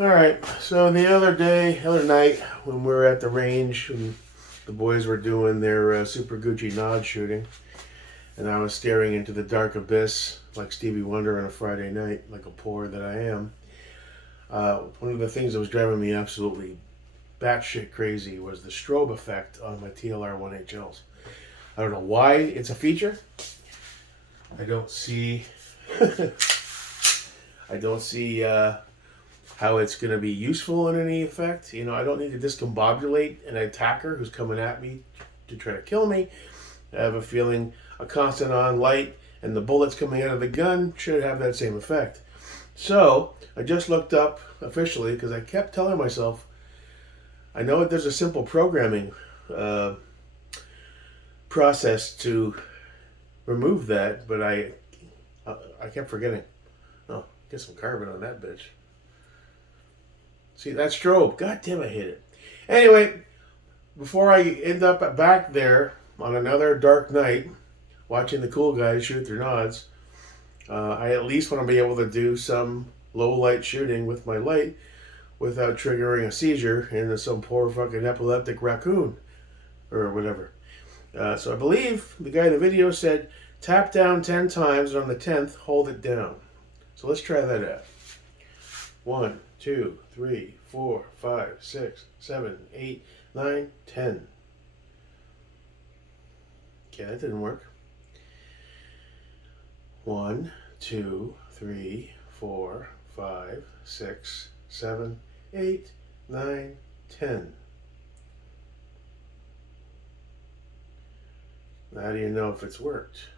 Alright, so the other night, when we were at the range and the boys were doing their Super Gucci nod shooting, and I was staring into the dark abyss like Stevie Wonder on a Friday night, like a poor that I am, one of the things that was driving me absolutely batshit crazy was the strobe effect on my TLR1-HLs. I don't know why it's a feature. I don't see. I don't see how it's going to be useful in any effect. You know, I don't need to discombobulate an attacker who's coming at me to try to kill me. I have a feeling a constant on light and the bullets coming out of the gun should have that same effect. So I just looked up officially because I kept telling myself, I know there's a simple programming process to remove that, but I kept forgetting. Oh, get some carbon on that bitch. See, that strobe. God damn, I hate it. Anyway, before I end up back there on another dark night, watching the cool guys shoot their nods, I at least want to be able to do some low light shooting with my light without triggering a seizure into some poor fucking epileptic raccoon or whatever. So I believe the guy in the video said tap down 10 times, and on the 10th, hold it down. So let's try that out. 1, 2, 3, 4, 5, 6, 7, 8, 9, 10. Okay, that didn't work. 1, 2, 3, 4, 5, 6, 7, 8, 9, 10. How do you know if it's worked?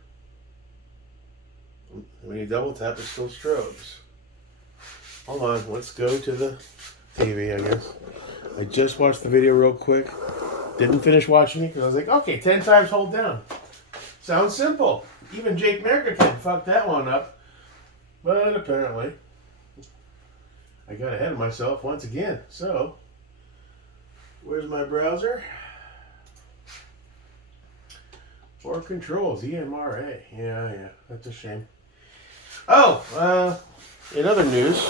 When you double tap, it still strobes. Hold on, let's go to the TV, I guess. I just watched the video real quick. Didn't finish watching it because I was like, okay, 10 times hold down. Sounds simple. Even Jake Merrick can fuck that one up. But apparently, I got ahead of myself once again. So, where's my browser? For controls, EMRA. Yeah, that's a shame. Oh, in other news,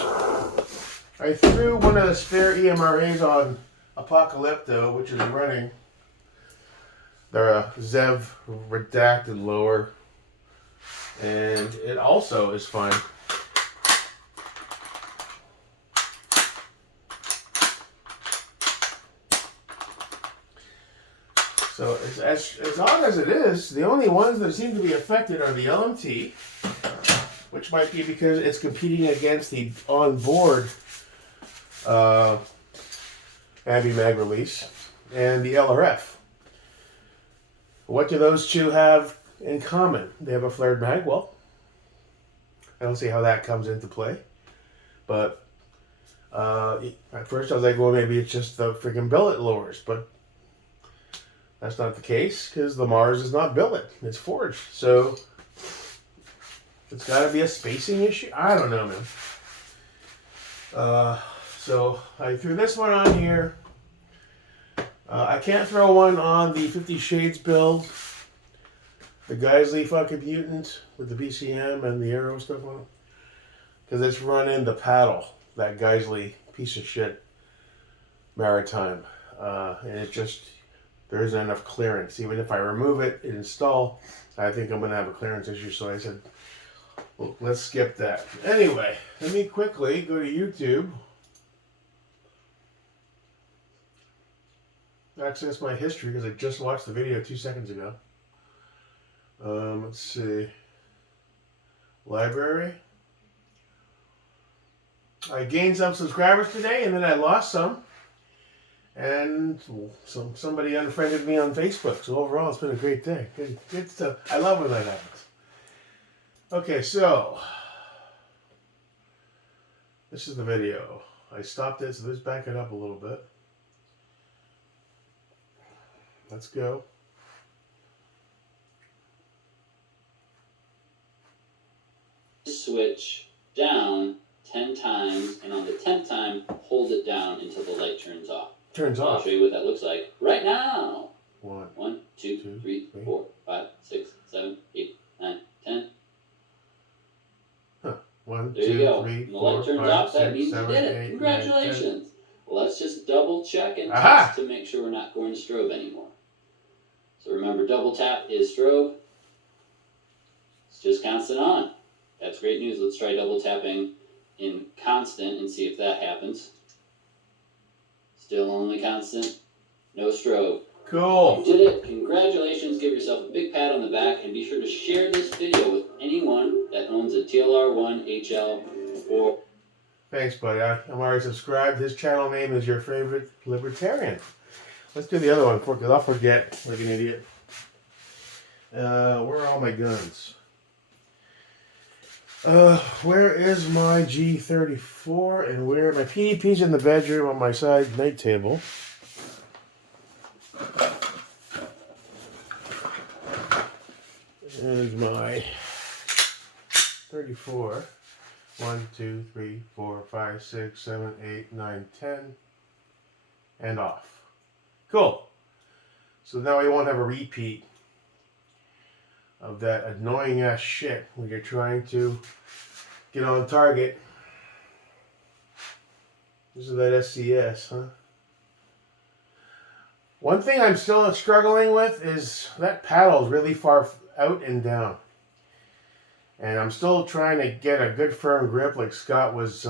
I threw one of the spare EMRAs on Apocalypto, which is running the Zev redacted lower, and it also is fine. So as odd as it is, the only ones that seem to be affected are the LMT, which might be because it's competing against the onboard Abby-Mag release, and the LRF. What do those two have in common? They have a flared mag. Well, I don't see how that comes into play. But at first I was like, well, maybe it's just the freaking billet lowers, but that's not the case because the Mars is not billet; it's forged. So it's got to be a spacing issue. I don't know, man. So I threw this one on here. I can't throw one on the 50 Shades build, the Geisley fucking mutant with the BCM and the arrow stuff on it, because it's running the paddle, that Geisley piece of shit maritime, and it's just there isn't enough clearance. Even if I remove it and install, I think I'm going to have a clearance issue. So I said, well, let's skip that. Anyway, let me quickly go to YouTube. Access my history because I just watched the video 2 seconds ago. Let's see. Library. I gained some subscribers today and then I lost some. And somebody unfriended me on Facebook. So overall, it's been a great day. Good stuff. I love when that happens. Okay, so this is the video. I stopped it, so let's back it up a little bit. Let's go. Switch down 10 times, and on the 10th time, hold it down until the light turns off. I'll show you what that looks like right now. 1, 2, 3, 4, 5, 6, 7, 8, 9, 10. Huh. 1, There 2, you go. 3, When the 4, light turns 5, off, 6, that means 7, you did 8, it. 9, 10. Congratulations. Let's just double check and Aha! test to make sure we're not going to strobe anymore. So remember, double tap is strobe. It's just constant on. That's great news. Let's try double tapping in constant and see if that happens. Still only constant. No strobe. Cool. You did it. Congratulations. Give yourself a big pat on the back and be sure to share this video with anyone that owns a TLR1-HL or... Thanks, buddy. I'm already subscribed. His channel name is Your Favorite Libertarian. Let's do the other one because I'll forget like an idiot. Where are all my guns? Where is my G34 and where are my PDP's in the bedroom on my side night table? There's my 34. 1, 2, 3, 4, 5, 6, 7, 8, 9, 10. And off. Cool. So now we won't have a repeat of that annoying ass shit when you're trying to get on target. This is that SCS, huh? One thing I'm still struggling with is that paddle is really far out and down. And I'm still trying to get a good firm grip like Scott was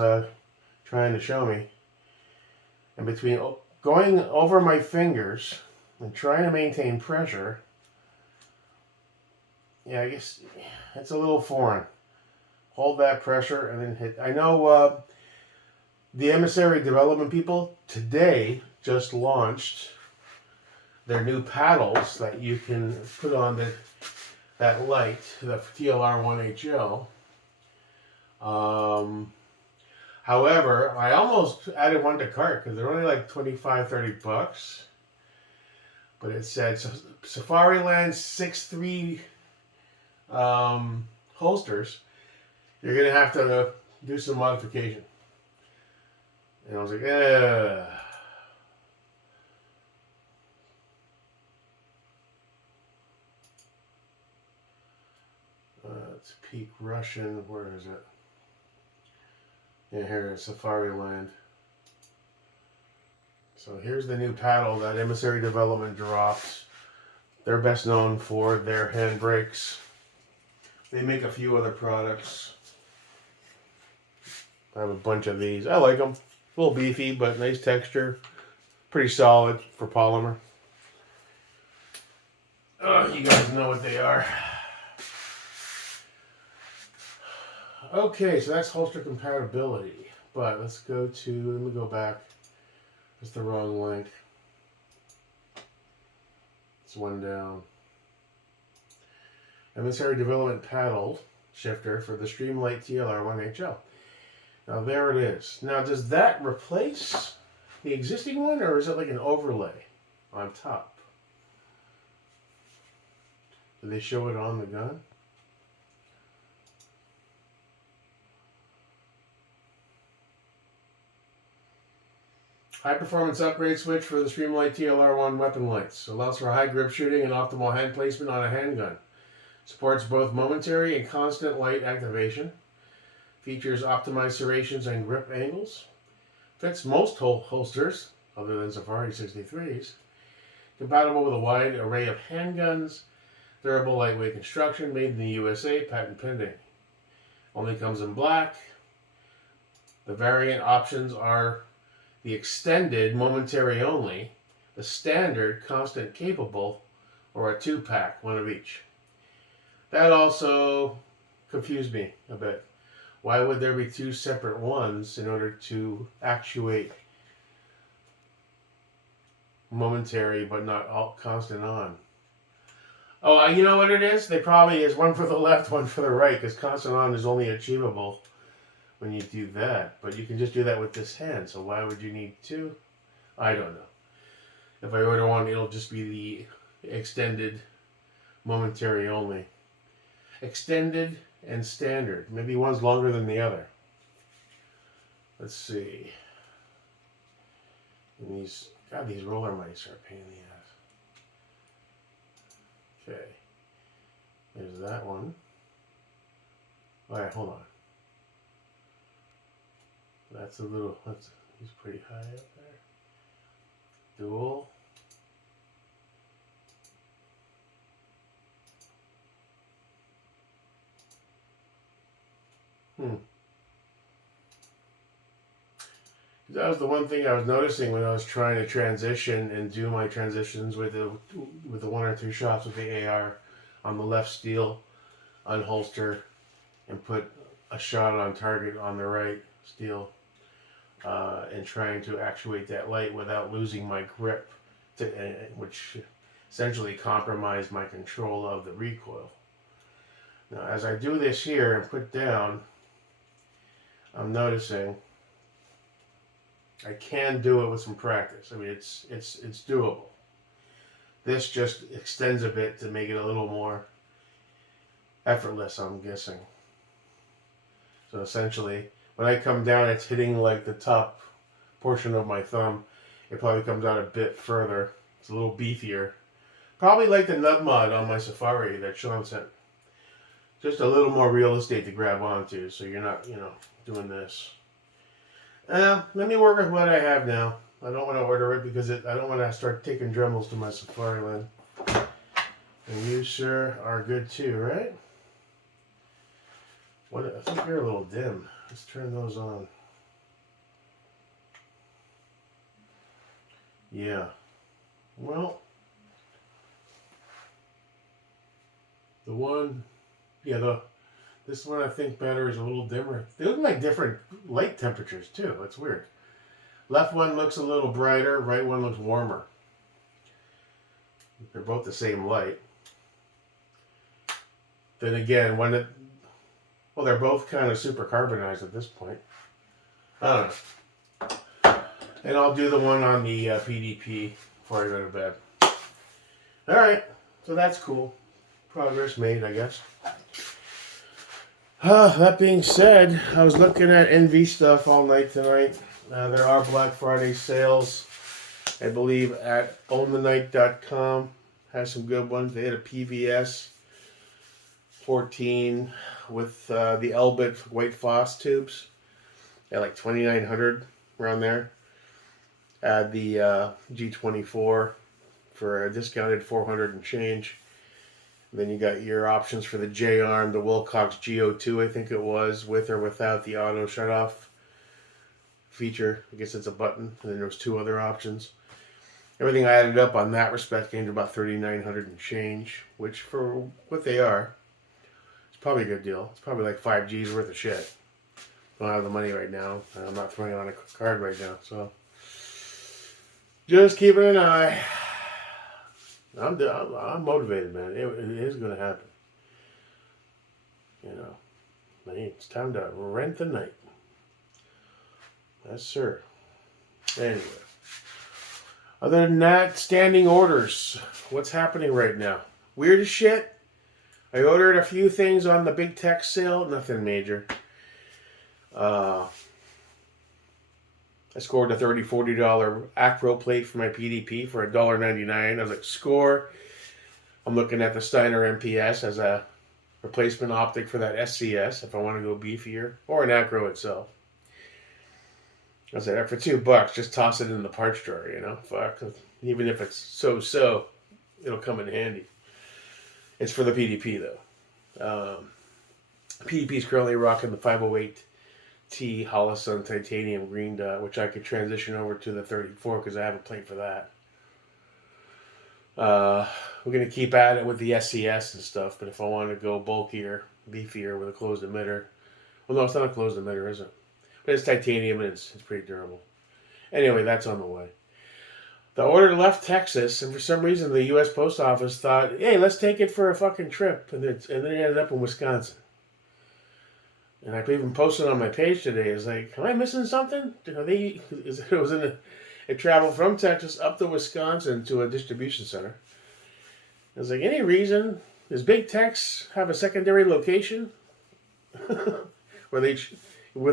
trying to show me. And between going over my fingers and trying to maintain pressure, yeah, I guess it's a little foreign. Hold that pressure and then hit. I know the Emissary Development people today just launched their new paddles that you can put on that light, the TLR1-HL. However, I almost added one to cart because they're only like 25, 30 bucks. But it said Safariland 6.3 holsters. You're going to have to do some modification. And I was like, it's Peak Russian. Where is it? Yeah, here it is, Safariland. So here's the new paddle that Emissary Development dropped. They're best known for their handbrakes. They make a few other products. I have a bunch of these. I like them. A little beefy, but nice texture. Pretty solid for polymer. Oh, you guys know what they are. Okay, so that's holster compatibility. But let's go to, let me go back. That's the wrong link. It's one down. Emissary Development paddle shifter for the Streamlight TLR1-HL. Now there it is. Now does that replace the existing one or is it like an overlay on top? Do they show it on the gun? High performance upgrade switch for the Streamlight TLR1 weapon lights. Allows for high grip shooting and optimal hand placement on a handgun. Supports both momentary and constant light activation. Features optimized serrations and grip angles. Fits most holsters, other than Safari 63s. Compatible with a wide array of handguns. Durable lightweight construction, made in the USA, patent pending. Only comes in black. The variant options are the extended momentary only, the standard constant capable, or a 2-pack, one of each. That also confused me a bit. Why would there be 2 separate ones in order to actuate momentary but not all constant on? Oh, you know what it is? They probably is one for the left, one for the right, because constant on is only achievable when you do that. But you can just do that with this hand, so why would you need 2? I don't know. If I order one, it'll just be the extended momentary only. Extended and standard. Maybe one's longer than the other. Let's see. And these roller mice are a pain in the ass. Okay. There's that one. Alright, hold on. That's a little. He's pretty high up there. Dual. That was the one thing I was noticing when I was trying to transition and do my transitions with the 1 or 2 shots with the AR on the left steel, unholster, and put a shot on target on the right steel, and trying to actuate that light without losing my grip, which essentially compromised my control of the recoil. Now, as I do this here and put down, I'm noticing I can do it with some practice. I mean, it's doable. This just extends a bit to make it a little more effortless, I'm guessing. So essentially, when I come down, it's hitting like the top portion of my thumb. It probably comes out a bit further. It's a little beefier. Probably like the nub mod on my Safari that Sean sent. Just a little more real estate to grab onto, so you're not, doing this. Let me work with what I have now. I don't want to order it because I don't want to start taking Dremels to my Safari land. And you, sir, are good too, right? I think you're a little dim. Let's turn those on. Yeah. Well, this one I think better is a little dimmer. They look like different light temperatures too. It's weird. Left one looks a little brighter. Right one looks warmer. They're both the same light. Then again, they're both kind of super carbonized at this point. I don't know. And I'll do the one on the PDP before I go to bed. All right, so that's cool. Progress made, I guess. That being said, I was looking at NV stuff all night tonight. There are Black Friday sales, I believe, at ownthenight.com. Has some good ones. They had a PVS 14 with the Elbit white Foss tubes at like $2,900 around there. Add the G24 for a discounted $400 and change. Then you got your options for the J-arm, the Wilcox GO2, I think it was, with or without the auto shut-off feature. I guess it's a button. And then there was 2 other options. Everything I added up on that respect came to about $3,900 and change, which for what they are, it's probably a good deal. It's probably like 5G's worth of shit. I don't have the money right now. I'm not throwing it on a card right now, so just keeping an eye. I'm motivated, man. It is going to happen. It's time to rent the night. Yes, sir. Anyway. Other than that, standing orders. What's happening right now? Weird as shit. I ordered a few things on the big tech sale. Nothing major. I scored a $30, $40 Acro plate for my PDP for $1.99. I was like, score. I'm looking at the Steiner MPS as a replacement optic for that SCS if I want to go beefier, or an Acro itself. I said, for $2, just toss it in the parts drawer, Fuck. Even if it's so, it'll come in handy. It's for the PDP, though. PDP is currently rocking the 508T Holosun titanium green dot, which I could transition over to the 34 because I have a plate for that. We're going to keep at it with the SCS and stuff, but if I want to go bulkier, beefier with a closed emitter. Well, no, it's not a closed emitter, is it? But it's titanium and it's pretty durable. Anyway, that's on the way. The order left Texas, and for some reason the U.S. Post Office thought, hey, let's take it for a fucking trip. And then it ended up in Wisconsin. And I even posted on my page today. It's like, am I missing something? It traveled from Texas up to Wisconsin to a distribution center. I was like, any reason? Does Big Tex have a secondary location where they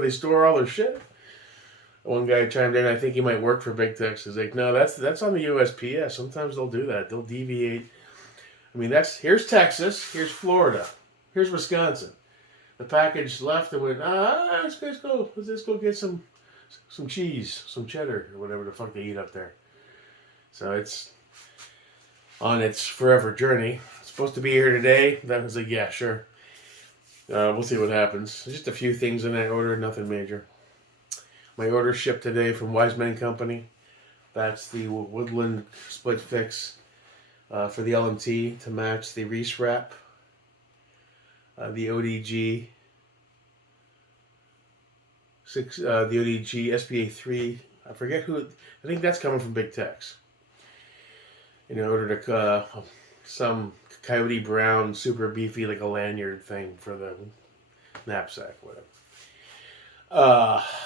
store all their shit? One guy chimed in, I think he might work for Big Tex. He's like, no, that's on the USPS. Sometimes they'll do that. They'll deviate. I mean, here's Texas, here's Florida, here's Wisconsin. The package left and went, let's go get some some cheese, some cheddar, or whatever the fuck they eat up there. So it's on its forever journey. It's supposed to be here today. That was like, yeah, sure. We'll see what happens. There's just a few things in that order, nothing major. My order shipped today from Wiseman Company. That's the Woodland split fix for the LMT to match the Reese wrap. The ODG the ODG SPA3. I forget who. I think that's coming from Big Tex. In order to some coyote brown, super beefy, like a lanyard thing for the knapsack, whatever.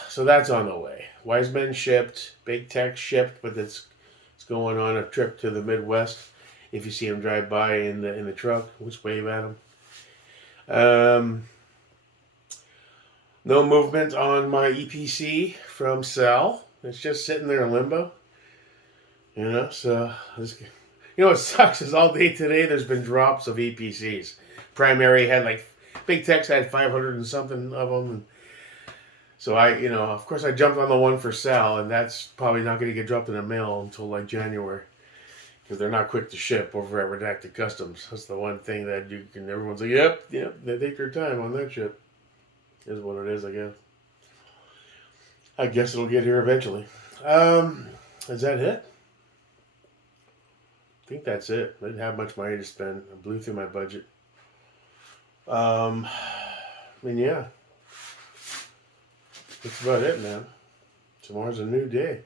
So that's on the way. Wiseman shipped, Big Tex shipped, but it's going on a trip to the Midwest. If you see him drive by in the truck, just wave at him. No movement on my EPC from Sal. It's just sitting there in limbo. So what sucks is all day today there's been drops of EPCs. Primary had Big Tex had 500 and something of them. And so of course I jumped on the one for Sal, and that's probably not going to get dropped in the mail until January. Because they're not quick to ship over at Redacted Customs. That's the one thing that everyone's like, yep, they take their time on that shit. Is what it is, I guess. I guess it'll get here eventually. Is that it? I think that's it. I didn't have much money to spend. I blew through my budget. Yeah. That's about it, man. Tomorrow's a new day.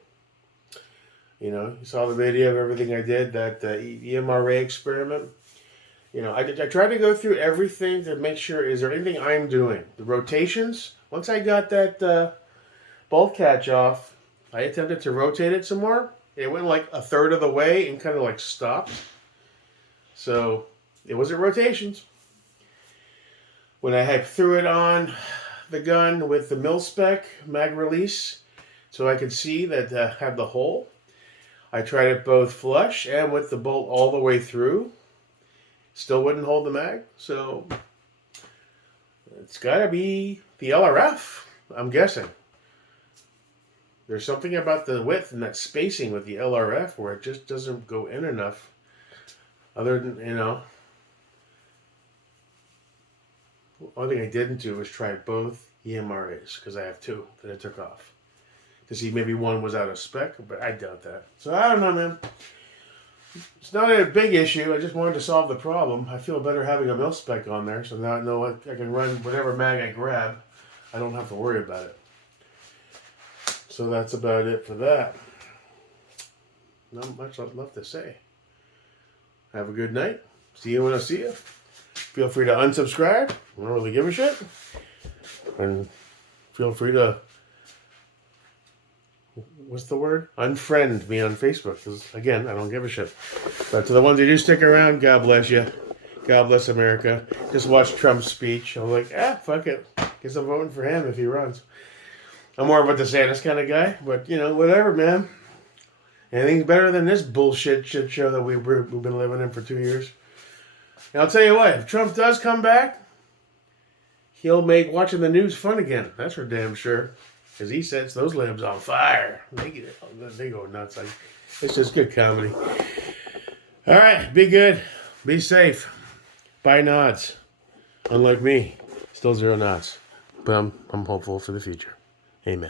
You saw the video of everything I did, that EMRA experiment. I tried to go through everything to make sure, is there anything I'm doing? The rotations, once I got that bolt catch off, I attempted to rotate it some more. It went a third of the way and kind of stopped. So it wasn't rotations. When I threw it on the gun with the mil-spec mag release, so I could see that had the hole, I tried it both flush and with the bolt all the way through. Still wouldn't hold the mag, so it's got to be the LRF, I'm guessing. There's something about the width and that spacing with the LRF where it just doesn't go in enough. Other than, one thing I didn't do was try both EMRAs, because I have two that I took off. To see maybe one was out of spec, but I doubt that. So I don't know, man. It's not a big issue. I just wanted to solve the problem. I feel better having a mil-spec on there, so now I know I can run whatever mag I grab. I don't have to worry about it. So that's about it for that. Not much left to say. Have a good night. See you when I see you. Feel free to unsubscribe. I don't really give a shit. And feel free to, what's the word? Unfriend me on Facebook. Because, again, I don't give a shit. But to the ones who do stick around, God bless you. God bless America. Just watched Trump's speech. I was like, fuck it. Guess I'm voting for him if he runs. I'm more of a DeSantis kind of guy. But, whatever, man. Anything's better than this bullshit shit show that we've been living in for 2 years. And I'll tell you what, if Trump does come back, he'll make watching the news fun again. That's for damn sure. Because he sets those libs on fire. They go nuts. It's just good comedy. All right, be good. Be safe. Buy nods. Unlike me, still 0 knots. But I'm hopeful for the future. Amen.